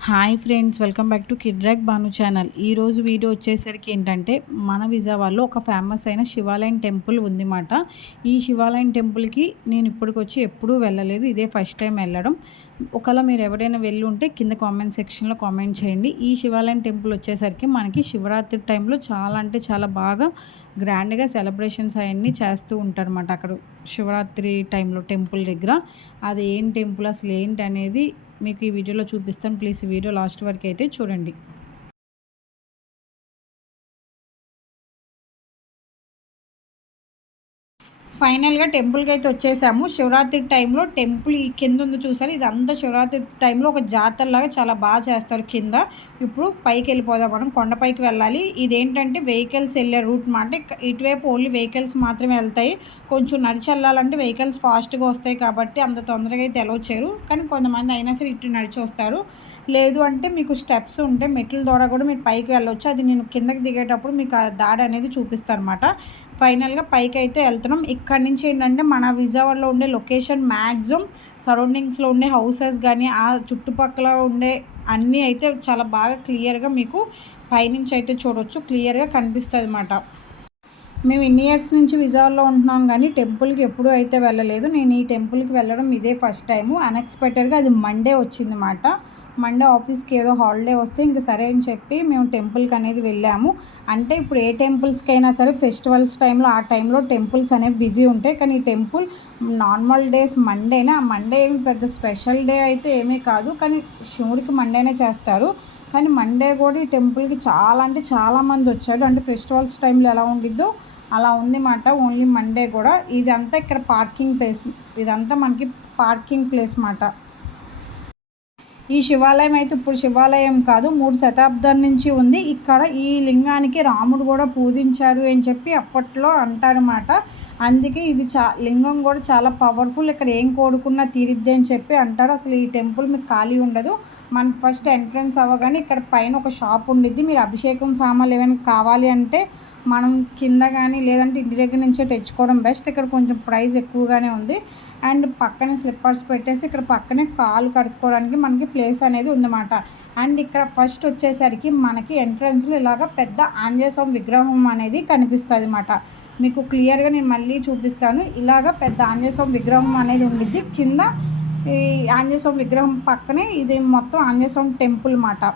Hi friends, welcome back to Kidrock Bhanu channel. ఈరోజు video వచ్చేసరికి ఏంటంటే మన విజయవాడలో ఒక ఫేమస్ అయిన శివాలయం టెంపుల్ ఉందిమాట. ఈ శివాలయం టెంపుల్కి నేను ఇప్పటికొచ్చి ఎప్పుడూ వెళ్ళలేదు, ఇదే ఫస్ట్ టైం వెళ్ళడం. ఒకవేళ మీరు ఎవరైనా వెళ్ళి ఉంటే కింద కామెంట్ సెక్షన్లో కామెంట్ చేయండి. ఈ శివాలయం టెంపుల్ వచ్చేసరికి మనకి శివరాత్రి టైంలో చాలా అంటే చాలా బాగా గ్రాండ్గా సెలబ్రేషన్స్ అవన్నీ చేస్తూ ఉంటారన్నమాట. అక్కడ శివరాత్రి టైంలో టెంపుల్ దగ్గర అది ఏం టెంపుల్, అసలు ఏంటి అనేది మీకు ఈ వీడియోలో చూపిస్తాను. ప్లీజ్ ఈ వీడియో లాస్ట్ వరకు అయితే చూడండి. ఫైనల్గా టెంపుల్కి అయితే వచ్చేసాము. శివరాత్రి టైంలో టెంపుల్ ఈ కింద ఉంది చూసారు, ఇదంతా శివరాత్రి టైంలో ఒక జాతరలాగా చాలా బాగా చేస్తారు కింద. ఇప్పుడు పైకి వెళ్ళిపోదాం, మనం కొండపైకి వెళ్ళాలి. ఇదేంటంటే వెహికల్స్ వెళ్ళే రూట్ మాట. ఇటువైపు ఓన్లీ వెహికల్స్ మాత్రమే వెళ్తాయి. కొంచెం నడిచి వెళ్ళాలంటే వెహికల్స్ ఫాస్ట్గా వస్తాయి కాబట్టి అంత తొందరగా అయితే వెళ్ళొచ్చారు. కానీ కొంతమంది అయినా సరే ఇటు నడిచి వస్తారు. లేదు అంటే మీకు స్టెప్స్ ఉంటే మెట్ల ద్వారా కూడా మీరు పైకి వెళ్ళొచ్చు. అది నేను కిందకి దిగేటప్పుడు మీకు ఆ దాడి అనేది చూపిస్తాను అనమాట. ఫైనల్గా పైకి అయితే వెళ్తున్నాం. ఇక్కడ నుంచి ఏంటంటే మన విజయవాడలో ఉండే లొకేషన్ మ్యాక్సిమం సరౌండింగ్స్లో ఉండే హౌసెస్ కానీ ఆ చుట్టుపక్కల ఉండే అన్నీ అయితే చాలా బాగా క్లియర్గా మీకు పైనుంచి అయితే చూడవచ్చు, క్లియర్గా కనిపిస్తుంది అన్నమాట. మేము ఇన్ని ఇయర్స్ నుంచి విజయవాడలో ఉంటున్నాం కానీ టెంపుల్కి ఎప్పుడూ అయితే వెళ్ళలేదు. నేను ఈ టెంపుల్కి వెళ్ళడం ఇదే ఫస్ట్ టైము. అన్ఎక్స్పెక్టెడ్గా అది మండే వచ్చింది అన్నమాట. మండే ఆఫీస్కి ఏదో హాలిడే వస్తే ఇంక సరే అని చెప్పి మేము టెంపుల్కి అనేది వెళ్ళాము. అంటే ఇప్పుడు ఏ టెంపుల్స్కి అయినా సరే ఫెస్టివల్స్ టైంలో ఆ టైంలో టెంపుల్స్ అనేవి బిజీ ఉంటాయి. కానీ ఈ టెంపుల్ నార్మల్ డేస్ మండేనే. ఆ మండే ఏమి పెద్ద స్పెషల్ డే అయితే ఏమీ కాదు, కానీ శివుడికి మండేనే చేస్తారు. కానీ మండే కూడా ఈ టెంపుల్కి చాలా అంటే చాలామంది వచ్చారు. అంటే ఫెస్టివల్స్ టైంలో ఎలా ఉండిద్దో అలా ఉంది మాట. ఓన్లీ మండే కూడా. ఇదంతా ఇక్కడ పార్కింగ్ ప్లేస్, ఇదంతా మనకి పార్కింగ్ ప్లేస్ మాట. ఈ శివాలయం అయితే ఇప్పుడు శివాలయం కాదు, 3 శతాబ్దాల నుంచి ఉంది. ఇక్కడ ఈ లింగానికి రాముడు కూడా పూజించారు అని చెప్పి అప్పట్లో అంటారన్నమాట. అందుకే ఇది లింగం కూడా చాలా పవర్ఫుల్. ఇక్కడ ఏం కోరుకున్నా తీరిద్ది అని చెప్పి అంటారు. అసలు ఈ టెంపుల్ మీకు ఖాళీ ఉండదు. మనకు ఫస్ట్ ఎంట్రన్స్ అవ్వగానే ఇక్కడ పైన ఒక షాప్ ఉండిద్ది. మీరు అభిషేకం సామాన్లు ఏమైనా కావాలి అంటే మనం కింద కానీ లేదంటే ఇంటి దగ్గర నుంచే తెచ్చుకోవడం బెస్ట్. ఇక్కడ కొంచెం ప్రైస్ ఎక్కువగానే ఉంది. అండ్ పక్కనే స్లిప్పర్స్ పెట్టేసి ఇక్కడ పక్కనే కాలు కడుక్కోవడానికి మనకి ప్లేస్ అనేది ఉందన్నమాట. అండ్ ఇక్కడ ఫస్ట్ వచ్చేసరికి మనకి ఎంట్రన్స్లో ఇలాగ పెద్ద ఆంజనేయ స్వామి విగ్రహం అనేది కనిపిస్తుంది అన్నమాట. మీకు క్లియర్గా నేను మళ్ళీ చూపిస్తాను. ఇలాగ పెద్ద ఆంజనేయ స్వామి విగ్రహం అనేది ఉండిద్ది. కింద ఈ ఆంజనేయ స్వామి విగ్రహం పక్కనే ఇది మొత్తం ఆంజనేయ స్వామి టెంపుల్ అన్నమాట.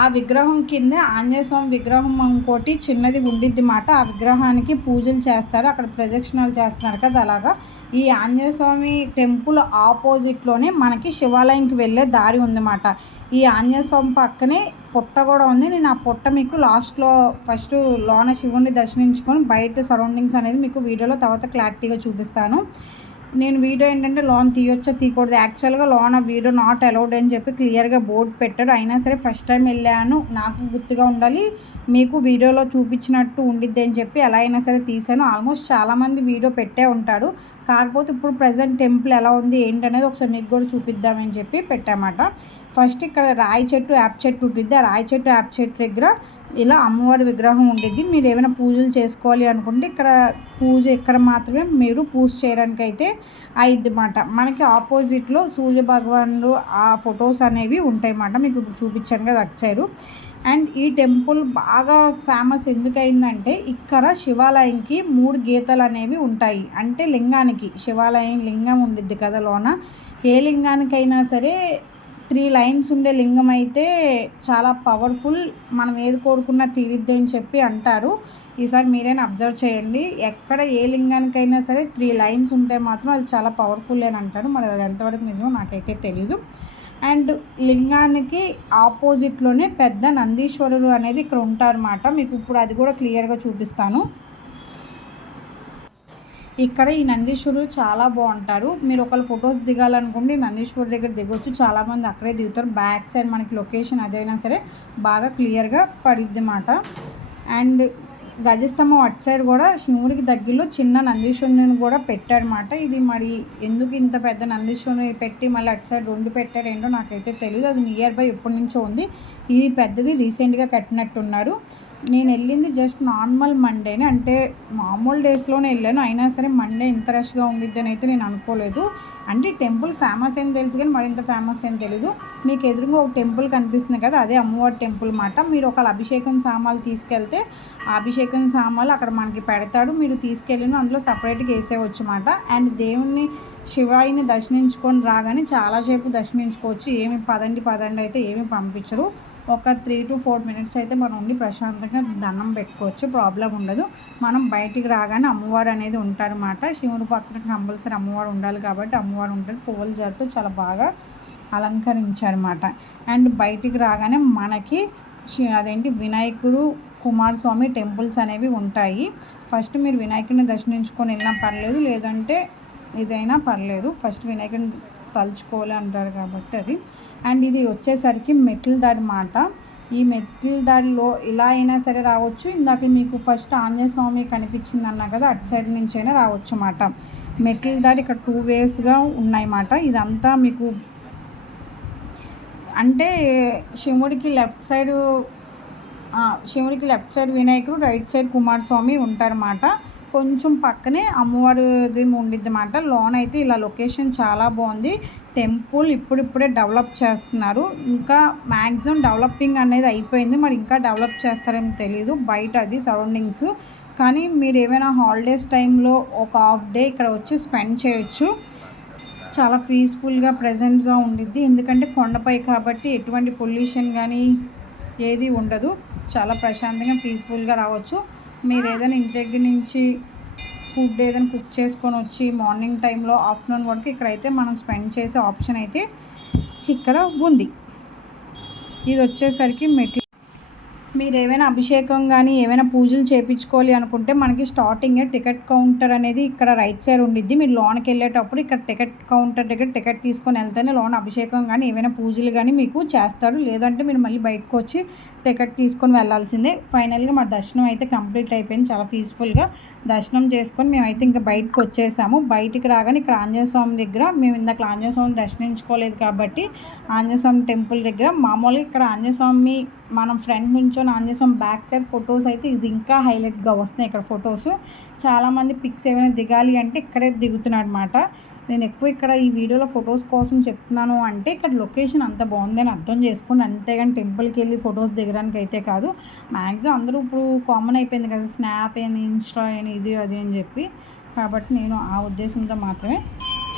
ఆ విగ్రహం కింద ఆంజనేయ స్వామి విగ్రహం ఇంకోటి చిన్నది ఉండిద్ది మాట. ఆ విగ్రహానికి పూజలు చేస్తారు, అక్కడ ప్రదక్షిణాలు చేస్తున్నారు కదా. అలాగా ఈ ఆంజనేయ స్వామి టెంపుల్ ఆపోజిట్లోనే మనకి శివాలయంకి వెళ్ళే దారి ఉందన్నమాట. ఈ ఆంజనేయ స్వామి పక్కనే పుట్ట కూడా ఉంది. నేను ఆ పుట్ట మీకు లాస్ట్లో ఫస్ట్ లోన శివుని దర్శించుకొని బయట సరౌండింగ్స్ అనేది మీకు వీడియోలో తర్వాత క్లారిటీగా చూపిస్తాను. నేను వీడియో ఏంటంటే లోన్ తీయొచ్చా తీయకూడదు, యాక్చువల్గా లోన్ వీడియో నాట్ అలౌడ్ అని చెప్పి క్లియర్గా బోర్డు పెట్టారు. అయినా సరే ఫస్ట్ టైం వెళ్ళాను, నాకు గుర్తుగా ఉండాలి, మీకు వీడియోలో చూపించినట్టు ఉండిద్ది అని చెప్పి ఎలా అయినా సరే తీసాను. ఆల్మోస్ట్ చాలామంది వీడియో పెట్టే ఉంటారు. కాకపోతే ఇప్పుడు ప్రజెంట్ టెంపుల్ ఎలా ఉంది ఏంటనేది ఒకసారి మీకు కూడా చూపిద్దామని చెప్పి పెట్టామాట. ఫస్ట్ ఇక్కడ రాయి చెట్టు యాప్ చెట్టు ఉంటుంది. ఆ రాయి చెట్టు యాప్ చెట్టు దగ్గర ఇలా అమ్మవారి విగ్రహం ఉండిద్ది. మీరు ఏమైనా పూజలు చేసుకోవాలి అనుకుంటే ఇక్కడ మాత్రమే మీరు పూజ చేయడానికి అయితే అయిద్ది అన్నమాట. మనకి ఆపోజిట్లో సూర్య భగవానుడు ఆ ఫొటోస్ అనేవి ఉంటాయి అన్నమాట. మీకు చూపించాను కదా అటు సైడు. అండ్ ఈ టెంపుల్ బాగా ఫేమస్ ఎందుకయిందంటే ఇక్కడ శివాలయంకి 3 గీతలు అనేవి ఉంటాయి. అంటే లింగానికి, శివాలయం లింగం ఉండిద్ది కదా లోన, ఏ లింగానికైనా సరే 3 లైన్స్ ఉండే లింగం అయితే చాలా పవర్ఫుల్. మనం ఏది కోరుకున్నా తీరిద్ది అని చెప్పి అంటారు. ఈసారి మీరైనా అబ్జర్వ్ చేయండి. ఎక్కడ ఏ లింగానికైనా సరే 3 లైన్స్ ఉంటే మాత్రం అది చాలా పవర్ఫుల్ అని అంటారు. మరి అది ఎంతవరకు నిజమో నాకైతే తెలీదు. అండ్ లింగానికి ఆపోజిట్లోనే పెద్ద నందీశ్వరుడు అనేది ఇక్కడ ఉంటారన్నమాట. మీకు ఇప్పుడు అది కూడా క్లియర్గా చూపిస్తాను. ఇక్కడ ఈ నందీశ్వరుడు చాలా బాగుంటారు. మీరు ఒకళ్ళు ఫొటోస్ దిగాలనుకోండి నందీశ్వరుడు దగ్గర దిగొచ్చు. చాలామంది అక్కడే దిగుతారు. బ్యాక్ సైడ్ మనకి లొకేషన్ అదైనా సరే బాగా క్లియర్గా పడిద్ది అన్నమాట. అండ్ గజస్తంభం అటు సైడ్ కూడా శివుడికి దగ్గరలో చిన్న నందీశ్వరుని కూడా పెట్టారన్నమాట. ఇది మరి ఎందుకు ఇంత పెద్ద నందీశ్వరుని పెట్టి మళ్ళీ అటు సైడ్ 2 పెట్టారేంటో నాకైతే తెలియదు. అది నియర్ బై ఎప్పటి నుంచో ఉంది. ఇది పెద్దది రీసెంట్గా కట్టినట్టున్నారు. నేను వెళ్ళింది జస్ట్ నార్మల్ మండేనే, అంటే మామూలు డేస్లోనే వెళ్ళాను. అయినా సరే మండే ఇంత రష్గా ఉండిద్దని అయితే నేను అనుకోలేదు. అంటే టెంపుల్ ఫేమస్ అని తెలుసు కానీ మరింత ఫేమస్ అని తెలీదు. మీకు ఎదురుగా ఒక టెంపుల్ కనిపిస్తుంది కదా, అదే అమ్మవారి టెంపుల్ మాట. మీరు ఒకవేళ అభిషేకం సామాన్లు తీసుకెళ్తే ఆ అభిషేకం సామాన్లు అక్కడ మనకి పెడతాడు, మీరు తీసుకెళ్ళిన అందులో సపరేట్గా వేసేవచ్చు అన్నమాట. అండ్ దేవుణ్ణి శివాయిని దర్శించుకొని రాగానే చాలాసేపు దర్శించుకోవచ్చు. ఏమి పదండి పదండి అయితే ఏమి పంపించరు. ఒక 3 to 4 మినిట్స్ అయితే మనం ఉండి ప్రశాంతంగా దండం పెట్టుకోవచ్చు, ప్రాబ్లం ఉండదు. మనం బయటికి రాగానే అమ్మవారు అనేది ఉంటారన్నమాట. శివుడు పక్కన కంపల్సరీ అమ్మవారు ఉండాలి కాబట్టి అమ్మవారు ఉంటారు. పువ్వుల జడతో చాలా బాగా అలంకరించారన్నమాట. అండ్ బయటికి రాగానే మనకి అదేంటి వినాయకుడు కుమారస్వామి టెంపుల్స్ అనేవి ఉంటాయి. ఫస్ట్ మీరు వినాయకుడిని దర్శించుకొని వెళ్ళినా పర్లేదు, లేదంటే ఏదైనా పర్లేదు. ఫస్ట్ వినాయకుడిని తలుచుకోవాలి అంటారు కాబట్టి అది. అండ్ ఇది వచ్చేసరికి మెట్ల దారి మాట. ఈ మెట్ల దారిలో ఇలా అయినా సరే రావచ్చు. ఇందాక మీకు ఫస్ట్ ఆంజనేయ స్వామి కనిపించింది అన్నా కదా, అటు సైడ్ నుంచి అయినా రావచ్చు అన్నమాట. మెట్ల దారి ఇక్కడ 2 వేస్గా ఉన్నాయన్నమాట. ఇదంతా మీకు అంటే శివుడికి లెఫ్ట్ సైడ్ వినాయకుడు, రైట్ సైడ్ కుమారస్వామి ఉంటారన్నమాట. కొంచెం పక్కనే అమ్మవారిది ఉండిద్ది అన్నమాట. లోన్ అయితే ఇలా లొకేషన్ చాలా బాగుంది. టెంపుల్ ఇప్పుడిప్పుడే డెవలప్ చేస్తున్నారు. ఇంకా మ్యాక్సిమం డెవలపింగ్ అనేది అయిపోయింది, మరి ఇంకా డెవలప్ చేస్తారేమో తెలీదు. బయట అది సరౌండింగ్స్. కానీ మీరు ఏమైనా హాలిడేస్ టైంలో ఒక హాఫ్ డే ఇక్కడ వచ్చి స్పెండ్ చేయొచ్చు. చాలా పీస్ఫుల్గా ప్రెజెంట్గా ఉండిద్ది. ఎందుకంటే కొండపై కాబట్టి ఎటువంటి పొల్యూషన్ కానీ ఏది ఉండదు. చాలా ప్రశాంతంగా పీస్ఫుల్గా రావచ్చు. మీరు ఏదైనా ఇంటి దగ్గర నుంచి ఫుడ్ ఏదైనా కుక్ చేసుకొని వచ్చి మార్నింగ్ టైంలో ఆఫ్టర్నూన్ వరకు ఇక్కడైతే మనం స్పెండ్ చేసే ఆప్షన్ అయితే ఇక్కడ ఉంది. ఇది వచ్చేసరికి మీరు ఏమైనా అభిషేకం కానీ ఏమైనా పూజలు చేయించుకోవాలి అనుకుంటే మనకి స్టార్టింగే టికెట్ కౌంటర్ అనేది ఇక్కడ రైట్ సైడ్ ఉండిద్ది. మీరు లోన్కి వెళ్ళేటప్పుడు ఇక్కడ టికెట్ కౌంటర్ దగ్గర టికెట్ తీసుకొని వెళ్తేనే లోన్ అభిషేకం కానీ ఏమైనా పూజలు కానీ మీకు చేస్తారు. లేదంటే మీరు మళ్ళీ బయటకు వచ్చి టికెట్ తీసుకొని వెళ్ళాల్సిందే. ఫైనల్గా మా దర్శనం అయితే కంప్లీట్ అయిపోయింది. చాలా పీస్ఫుల్గా దర్శనం చేసుకొని మేమైతే ఇంకా బయటకు వచ్చేసాము. బయటికి రాగానే ఇక్కడ ఆంజనేయ స్వామి దగ్గర మేము ఇందాక ఆంజనేయ స్వామిని దర్శించుకోలేదు కాబట్టి ఆంజనేయ స్వామి టెంపుల్ దగ్గర మామూలుగా ఇక్కడ ఆంజనేయ స్వామి మనం ఫ్రంట్ నుంచొని ఆంజనేయ స్వామి బ్యాక్ సైడ్ ఫొటోస్ అయితే ఇది ఇంకా హైలైట్గా వస్తున్నాయి. ఇక్కడ ఫొటోస్ చాలామంది పిక్స్ ఏమైనా దిగాలి అంటే ఇక్కడే దిగుతున్నాడు అనమాట. నేను ఎక్కువ ఇక్కడ ఈ వీడియోలో ఫొటోస్ కోసం చెప్తున్నాను అంటే ఇక్కడ లొకేషన్ అంత బాగుంది అని అర్థం చేసుకోండి. అంతేగాని టెంపుల్కి వెళ్ళి ఫొటోస్ దిగడానికి అయితే కాదు. మ్యాక్సిమం అందరూ ఇప్పుడు కామన్ అయిపోయింది కదా, స్నాప్ అని ఇన్స్టా అని ఇది అది అని చెప్పి. కాబట్టి నేను ఆ ఉద్దేశంతో మాత్రమే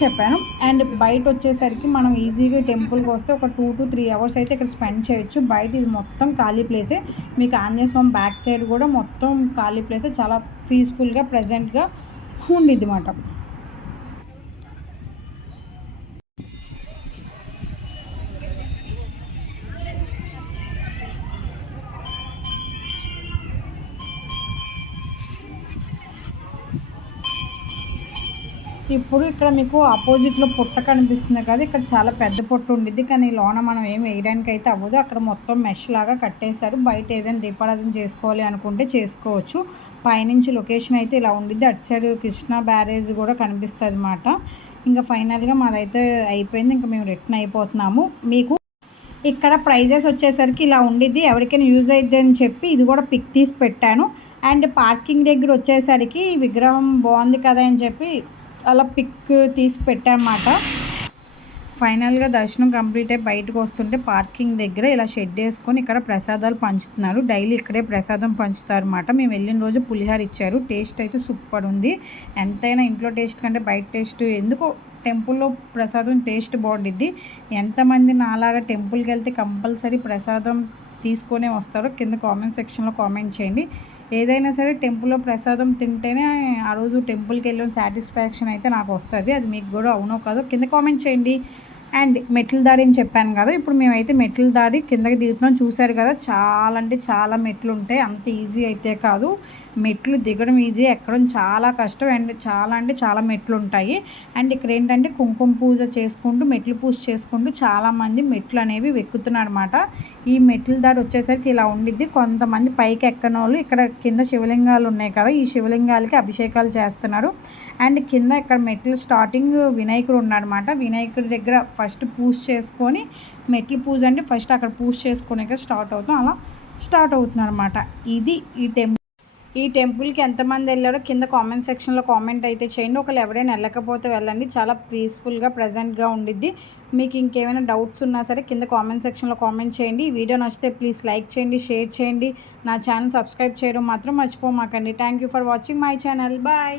చెప్పాను. అండ్ బయట వచ్చేసరికి మనం ఈజీగా టెంపుల్కి వస్తే ఒక 2 to 3 అవర్స్ అయితే ఇక్కడ స్పెండ్ చేయొచ్చు. బయట ఇది మొత్తం ఖాళీ ప్లేసే. మీకు ఆంజనేయ స్వామి బ్యాక్ సైడ్ కూడా మొత్తం ఖాళీ ప్లేసే. చాలా పీస్ఫుల్గా ప్రెజెంట్గా ఉండిద్ది అన్నమాట. ఇప్పుడు ఇక్కడ మీకు ఆపోజిట్లో పుట్ట కనిపిస్తుంది కదా, ఇక్కడ చాలా పెద్ద పుట్ట ఉండిద్ది. కానీ లోన మనం ఏం వేయడానికి అయితే అవ్వదు. అక్కడ మొత్తం మెష్ లాగా కట్టేశారు. బయట ఏదైనా దీపారాధన చేసుకోవాలి అనుకుంటే చేసుకోవచ్చు. పైనుంచి లొకేషన్ అయితే ఇలా ఉండిద్ది. అటు సైడ్ కృష్ణా బ్యారేజ్ కూడా కనిపిస్తుంది అన్నమాట. ఇంకా ఫైనల్గా మాదైతే అయిపోయింది. ఇంకా మేము రిటర్న్ అయిపోతున్నాము. మీకు ఇక్కడ ప్రైజెస్ వచ్చేసరికి ఇలా ఉండిద్ది. ఎవరికైనా యూజ్ అవుద్ది అని చెప్పి ఇది కూడా పిక్ తీసి పెట్టాను. అండ్ పార్కింగ్ దగ్గర వచ్చేసరికి విగ్రహం బాగుంది కదా అని చెప్పి అలా పిక్ తీసి పెట్టామన్నమాట. ఫైనల్గా దర్శనం కంప్లీట్ అయ్యి బయటకు వస్తుంటే పార్కింగ్ దగ్గర ఇలా షెడ్ వేసుకొని ఇక్కడ ప్రసాదాలు పంచుతున్నారు. డైలీ ఇక్కడే ప్రసాదం పంచుతారు అన్నమాట. మేము వెళ్ళిన రోజు పులిహార ఇచ్చారు. టేస్ట్ అయితే సూపర్ ఉంది. ఎంతైనా ఇంట్లో టేస్ట్ కంటే బయట టేస్ట్ ఎందుకో టెంపుల్లో ప్రసాదం టేస్ట్ బాగుండిద్ది. ఎంతమంది నాలాగా టెంపుల్కి వెళ్తే కంపల్సరీ ప్రసాదం తీసుకొనే వస్తారో కింద కామెంట్ సెక్షన్లో కామెంట్ చేయండి. ఏదైనా సరే టెంపుల్లో ప్రసాదం తింటేనే ఆ రోజు టెంపుల్కి వెళ్ళిన సాటిస్ఫాక్షన్ అయితే నాకు వస్తుంది. అది మీకు కూడా అవునో కాదో కింద కామెంట్ చేయండి. అండ్ మెట్ల దారి అని చెప్పాను కదా, ఇప్పుడు మేమైతే మెట్ల దారి కిందకి దిగుతున్నాం. చూసారు కదా, చాలా అంటే చాలా మెట్లు ఉంటాయి. అంత ఈజీ అయితే కాదు. మెట్లు దిగడం ఈజీ, ఎక్కడం చాలా కష్టం. అండ్ చాలా అంటే చాలా మెట్లు ఉంటాయి. అండ్ ఇక్కడ ఏంటంటే కుంకుమ పూజ చేసుకుంటూ మెట్లు పూజ చేసుకుంటూ చాలామంది మెట్లు అనేవి ఎక్కుతున్నారు అనమాట. ఈ మెట్ల దారి వచ్చేసరికి ఇలా ఉండిద్ది. కొంతమంది పైకి ఎక్కని వాళ్ళు ఇక్కడ కింద శివలింగాలు ఉన్నాయి కదా, ఈ శివలింగాలకి అభిషేకాలు చేస్తున్నారు. అండ్ కింద ఇక్కడ మెట్లు స్టార్టింగ్ వినాయకుడు ఉన్నాడనమాట. వినాయకుడి దగ్గర ఫస్ట్ పూజ చేసుకొని మెట్లు పూజ అంటే ఫస్ట్ అక్కడ పూజ చేసుకొని స్టార్ట్ అవుతాం. అలా స్టార్ట్ అవుతుందన్నమాట. ఇది ఈ టెంపుల్కి ఎంతమంది వెళ్ళారో కింద కామెంట్ సెక్షన్లో కామెంట్ అయితే చేయండి. ఒకవేళ ఎవరైనా వెళ్ళకపోతే వెళ్ళండి. చాలా పీస్ఫుల్గా ప్రజెంట్గా ఉండిద్ది. మీకు ఇంకేమైనా డౌట్స్ ఉన్నా సరే కింద కామెంట్ సెక్షన్లో కామెంట్ చేయండి. ఈ వీడియో నచ్చితే ప్లీజ్ లైక్ చేయండి, షేర్ చేయండి. నా ఛానల్ సబ్స్క్రైబ్ చేయడం మాత్రం మర్చిపోమాకండి. Thank you for watching my channel. Bye.